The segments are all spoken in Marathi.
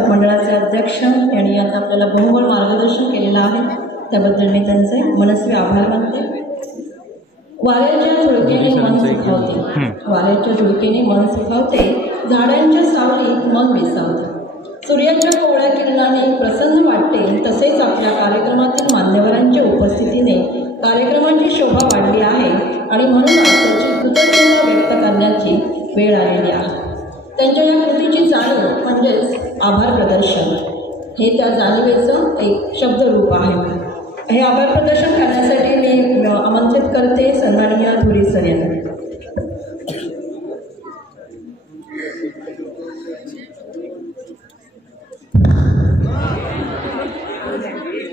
मंडळाचे अध्यक्ष यांनी आता आपल्याला बहुमोल मार्गदर्शन केलेलं आहे, त्याबद्दल मी त्यांचे मनस्वी आभार मानते। वाऱ्याच्या झुळकेने मन सुखावते, वाऱ्याच्या झुळकेने मन सुखावते, झाडांच्या सावलीत मन विसावते, सूर्याच्या कोवळ्या किरणाने प्रसन्न वाटते। तसेच आपल्या कार्यक्रमातील मान्यवरांच्या उपस्थितीने कार्यक्रमाची शोभा वाढली आहे आणि म्हणूनच त्याची कृतज्ञता व्यक्त करण्याची वेळ आलेली आहे। त्यांच्या या कृतीची जाणीव म्हणजेच आभार प्रदर्शन हे त्या जाणीवेचं एक शब्दरूप आहे। हे आभार प्रदर्शन करण्यासाठी मी आमंत्रित करते सन्माननीय धुरी सर यांना।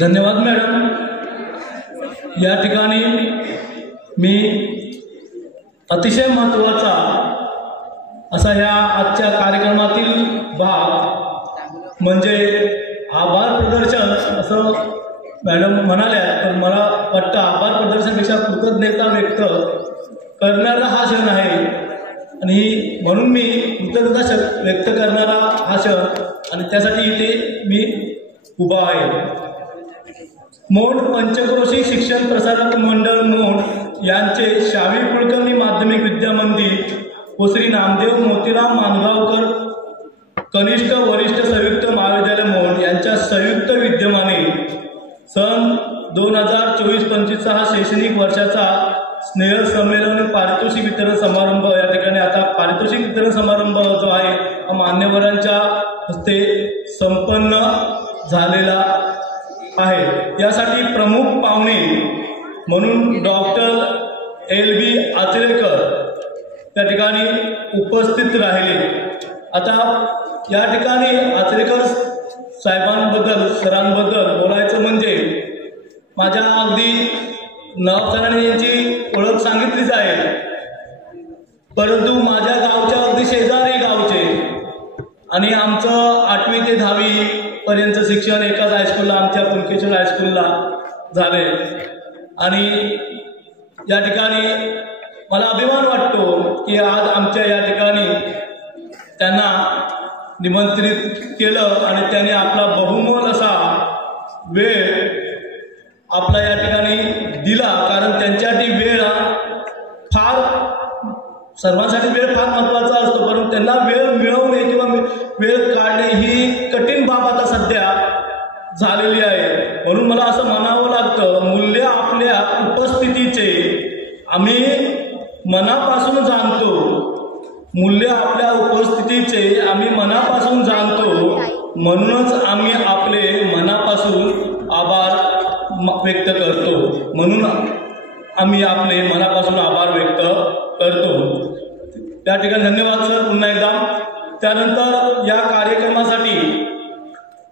धन्यवाद मॅडम। या ठिकाणी मी अतिशय महत्त्वाचा असा या आजच्या कार्यक्रमातील भाग म्हणजे आभार प्रदर्शन असं मॅडम म्हणाल्या, तर मला वाटतं आभार प्रदर्शनापेक्षा कृतज्ञता व्यक्त करणारा हा क्षण आहे आणि म्हणून मी कृतज्ञता व्यक्त करणारा हा क्षण आणि त्यासाठी इथे मी उभा आहे। मोड पंचक्रोशी शिक्षण प्रसारक मंडळ मोड यांचे शावी कुलकर्णी माध्यमिक विद्यामंदिर व श्री नामदेव मोतीराम मानगावकर कनिष्ठ वरिष्ठ संयुक्त महाविद्यालय मोड यांच्या संयुक्त विद्यमाने सन 2024-25 हा शैक्षणिक वर्षाचा स्नेह संमेलन पारितोषिक वितरण समारंभ या ठिकाणी आता पारितोषिक वितरण समारंभ जो आहे मान्यवरांच्या हस्ते संपन्न झालेला आहे। यासाठी प्रमुख पाहुणे म्हणून डॉक्टर LB आचरेकर त्या ठिकाणी उपस्थित राहिले। आता या ठिकाणी आचरेकर साहेबांबद्दल सरांबद्दल बोलायचं म्हणजे माझ्या अगदी नवाब यांची ओळख सांगितलीच आहे, परंतु माझ्या गावच्या अगदी शेजारी गावचे आणि आमचं 8वी ते 10वी पर्यंत शिक्षण एकाच हायस्कूलला आमच्या पुलकेश्वर हायस्कूलला झाले आणि या ठिकाणी मला अभिमान वाटतो की आज आमच्या या ठिकाणी त्यांना निमंत्रित केलं आणि त्याने आपला बहुमोल असा वेळ आपला या ठिकाणी दिला, कारण त्यांच्यासाठी वेळ फार सर्वांसाठी वेळ फार महत्त्वाचा असतो, परंतु त्यांना वेळ मिळवणे किंवा वेळ काढणे ही कठीण बाब आता सध्या झालेली आहे। म्हणून मला असं म्हणावं लागतं, मूल्य आपल्या उपस्थितीचे आम्ही मनापासून जाणतो, मूल्य आपल्या उपस्थितीचे आम्ही मनापासून जाणतो, म्हणूनच आम्ही आपले मनापासून आभार व्यक्त करतो, म्हणून आम्ही आपले मनापासून आभार व्यक्त करतो। त्या ठिकाणी धन्यवाद सर पुन्हा एकदा। त्यानंतर या कार्यक्रमासाठी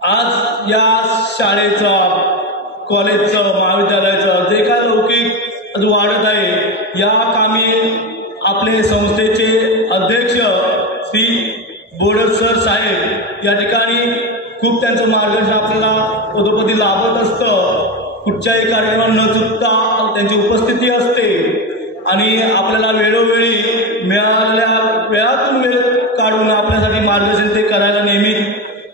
आज या शाळेचा कॉलेजचं महाविद्यालयाचं जे काय लौकिक वाढत आहे या कामी आपले संस्थेचे अध्यक्ष श्री बोडर सर साहेब या ठिकाणी खूप त्यांचं मार्गदर्शन आपल्याला पदोपदी लाभत असतं। कुठच्याही कार्यक्रमात न चुकता त्यांची उपस्थिती असते आणि आपल्याला वेळोवेळी मिळालेल्या वेळातून वेळ काढून आपल्यासाठी मार्गदर्शन ते करायला नेहमी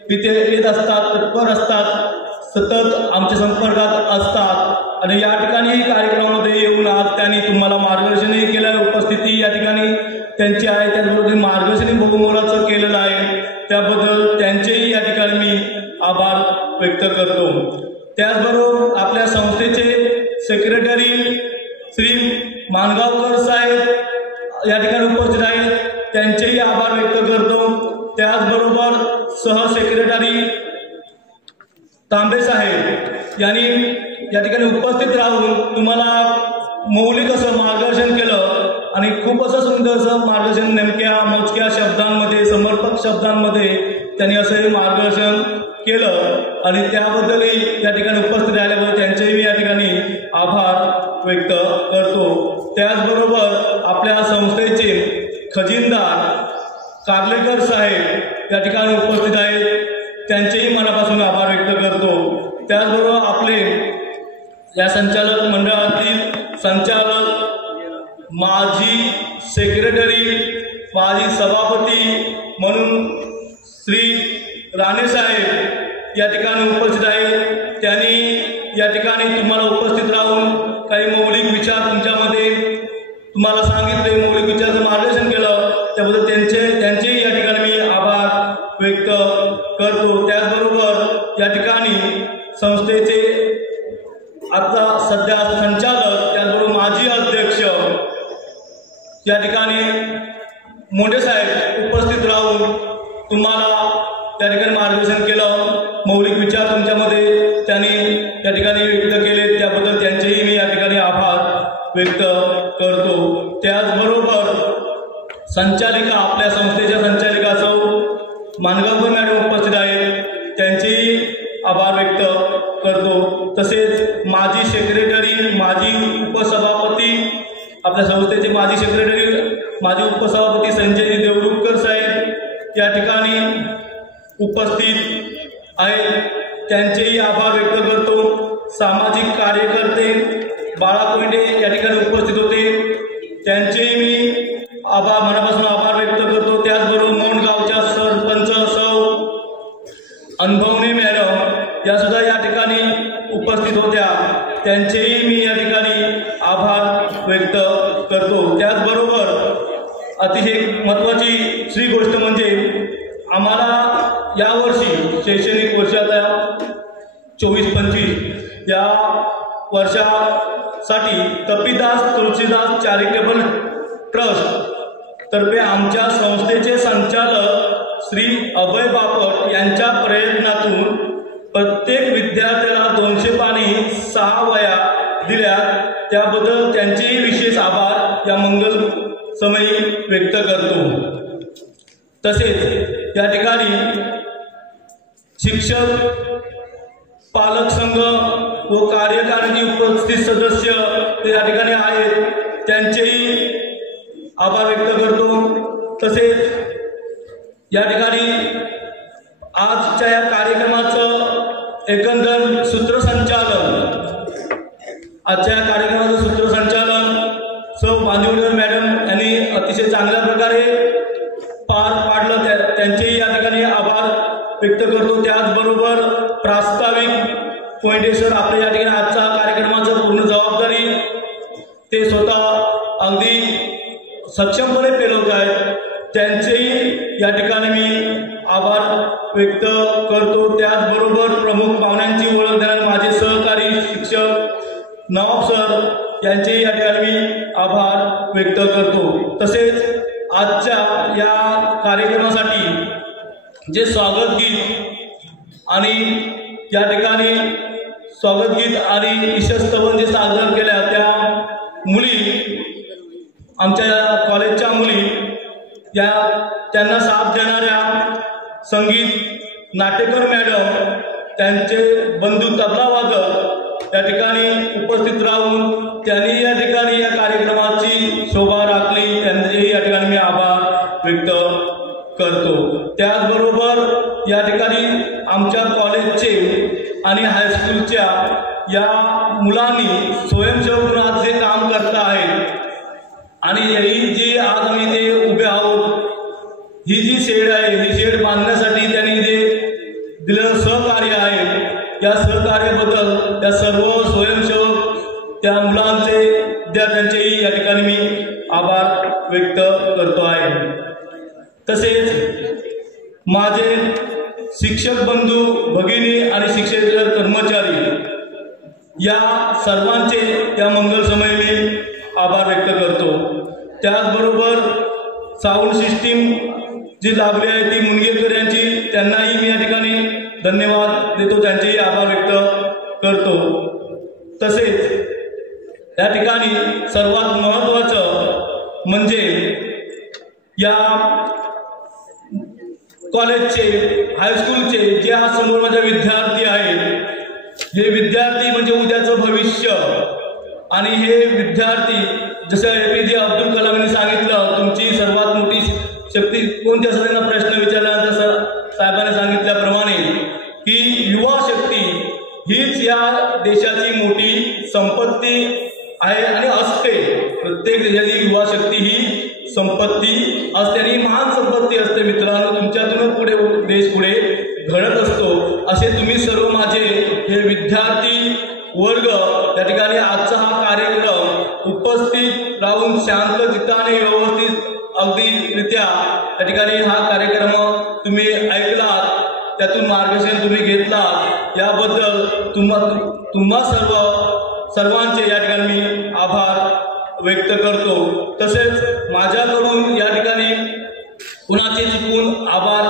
तिथे येत असतात, तत्पर असतात, सतत आमच्या संपर्कात असतात आणि या ठिकाणी कार्यक्रमामध्ये येऊन आज त्यांनी तुम्हाला मार्गदर्शनही केलं, उपस्थिती या ठिकाणी त्यांची आहे, त्याचबरोबर मार्गदर्शन बहुमोलाचं केलेलं आहे, त्याबद्दल त्यांचेही या ठिकाणी मी आभार व्यक्त करतो। त्याचबरोबर आपल्या संस्थेचे सेक्रेटरी श्री मानगावकर साहेब या ठिकाणी उपस्थित आहेत, त्यांचेही आभार व्यक्त करतो। त्याचबरोबर सहसेक्रेटरी तांबे साहेब यांनी या ठिकाणी उपस्थित राहून तुम्हाला मौलिक असं मार्गदर्शन केलं आणि खूप असं सुंदर असं मार्गदर्शन नेमक्या मोजक्या शब्दांमध्ये समर्पक शब्दांमध्ये त्यांनी असं मार्गदर्शन केलं आणि त्याबद्दलही या ठिकाणी उपस्थित राहिल्याबद्दल त्यांचेही या ठिकाणी आभार व्यक्त करतो। त्याचबरोबर आपल्या संस्थेचे खजिनदार कार्लेकर साहेब या ठिकाणी उपस्थित आहेत, त्यांचेही मनापासून आभार व्यक्त करतो। त्याचबरोबर आपले या संचालक मंडळातील संचालक, माजी सेक्रेटरी, माजी सभापती म्हणून श्री राणे साहेब या ठिकाणी उपस्थित आहेत। त्यांनी या ठिकाणी तुम्हाला उपस्थित राहून काही मौलिक विचार तुमच्यामध्ये तुम्हाला सांगितले, मौलिक विचाराचं मार्गदर्शन केलं, त्याबद्दल त्यांचे या ठिकाणी मी आभार व्यक्त करतो। त्याचबरोबर या ठिकाणी संस्थेचे आता सध्या संचालक, त्याचबरोबर माजी अध्यक्ष या ठिकाणी मोठे साहेब उपस्थित राहून तुम्हाला त्या ठिकाणी मार्गदर्शन केलं, मौलिक विचार तुमच्यामध्ये त्यांनी या ठिकाणी व्यक्त केले, त्याबद्दल त्यांचेही मी या ठिकाणी आभार व्यक्त करतो। त्याचबरोबर संचालिका, आपल्या संस्थेच्या संचालिका सौ मानगावकर मॅडम उपस्थित आहेत, त्यांचेही आभार व्यक्त करतो। तसेच माजी सेक्रेटरी, माजी उपसभापती, आपल्या संस्थेचे माजी सेक्रेटरी, माजी उपसभापती संजयजी देवरुखकर साहेब या ठिकाणी उपस्थित आहेत, त्यांचेही आभार व्यक्त करतो। सामाजिक कार्यकर्ते बाळा कोंडे या ठिकाणी उपस्थित होते, त्यांचेही मी मनापासून आभार व्यक्त करतो। त्याचबरोबर मोंडगावच्या सरपंच सौ अनुभवणे मॅडम या सुद्धा या ठिकाणी उपस्थित होत्या, त्यांचेही मी या ठिकाणी आभार व्यक्त करतो। त्याचबरोबर अतिशय महत्त्वाची दुसरी गोष्ट म्हणजे आम्हाला यावर्षी शैक्षणिक वर्षाचा 24-25 या वर्षासाठी तपिदास तुलसीदास चॅरिटेबल ट्रस्ट तर्फे आमच्या संस्थेचे संचालक श्री अभय बापट यांच्या प्रयत्नातून प्रत्येक विद्यार्थ्याला 200 पानी 6 वह्या दिल्या, त्याबद्दल त्यांचेही विशेष आभार या मंगल समयी व्यक्त करतो। तसेच या ठिकाणी शिक्षक, पालक संघ व कार्यकारिणी उपस्थित सदस्य या ठिकाणी आहेत, त्यांचेही आभार व्यक्त करतो। तसेच या ठिकाणी आजच्या या कार्यक्रमाचं एकंदर सूत्रसंचालन, आजच्या या कार्यक्रमाचं सूत्रसंचालन सौ मांजवडेकर मॅडम यांनी अतिशय चांगल्या प्रकारे पार पाडलं, त्यांचेही या ठिकाणी आभार व्यक्त करतो। त्याचबरोबर प्रास्ताविक कोयंडे सर आपल्या या ठिकाणी आजच्या कार्यक्रमाचं पूर्ण जबाबदारी ते स्वतः अगदी सक्षमपणे पेलवत आहेत, त्यांचेही या ठिकाणी मी आभार व्यक्त करतो। त्याचबरोबर प्रमुख पाहुण्यांची ओळख देणारे माझे सहकारी शिक्षक नवाब सर यांचेही या ठिकाणी मी आभार व्यक्त करतो। तसेच आजच्या या कार्यक्रमासाठी जे स्वागत गीत आणि या ठिकाणी स्वागत गीत आणि ईशस्तवन जे सादर केल्या त्या मुली, आमच्या कॉलेजच्या मुली, या त्यांना साथ देणाऱ्या संगीत नाटेकर मॅडम, त्यांचे बंधू तबला वादक या ठिकाणी उपस्थित राहून त्यांनी या ठिकाणी या कार्यक्रमाची शोभा राखली, त्यांचेही या ठिकाणी मी आभार व्यक्त करतो। त्याचबरोबर या ठिकाणी आमच्या कॉलेजचे आणि हायस्कूलच्या या मुलांनी स्वयंसेवक म्हणून आज जे काम करत आहेत आणि ही जी आज आम्ही ते उभे आहोत, ही जी शेड आहे, ही शेड बांधण्यासाठी त्यांनी जे दिलेलं सहकार्य आहे, या सहकार्याबद्दल त्या सर्व स्वयंसेवक, त्या मुलांचे, विद्यार्थ्यांचेही या ठिकाणी मी आभार व्यक्त करतो आहे। तसेच माझे शिक्षक बंधू, भगिनी आणि शिक्षक कर्मचारी या सर्वांचे या मंगल समयी मी आभार व्यक्त करतो। त्याचबरोबर साऊंड सिस्टीम जी लाभली आहे ती मुनगेकर यांची, त्यांनाही मी या ठिकाणी धन्यवाद देतो, त्यांचेही आभार व्यक्त करतो। तसेच या ठिकाणी सर्वात महत्त्वाचं म्हणजे या कॉलेजचे, हायस्कूलचे जे आज समोर माझे विद्यार्थी आहेत, हे विद्यार्थी म्हणजे उद्याचं भविष्य, आणि हे विद्यार्थी जसं APJ अब्दुल कलामने सांगितलं, तुमची सर्वात मोठी शक्ती कोणती असं त्यांना प्रश्न विचारल्यानंतर साहेबांनी सांगितल्याप्रमाणे की युवा शक्ती हीच या देशाची मोठी संपत्ती आहे आणि असते। प्रत्येक देशाची युवा शक्ती ही संपत्ती असते आणि महान संपत्ती असते मित्रांनो, तुमच्यातून पुढे देश पुढे विद्यार्थी वर्ग या ठिकाणी आजचा हा कार्यक्रम उपस्थित राहून शांत चित्ताने व्यवस्थित अगदीरित्या या ठिकाणी हा कार्यक्रम तुम्ही ऐकलात, त्यातून मार्गदर्शन तुम्ही घेतलात, याबद्दल तुम्हा सर्वांचे या ठिकाणी मी आभार व्यक्त करतो। तसेच माझ्याकडून या ठिकाणी कुणाचे चुकून आभार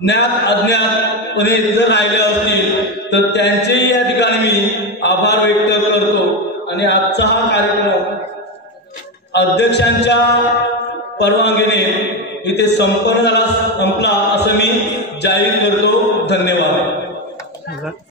ज्ञात अज्ञातपणे जर राहिले असतील तर त्यांचेही या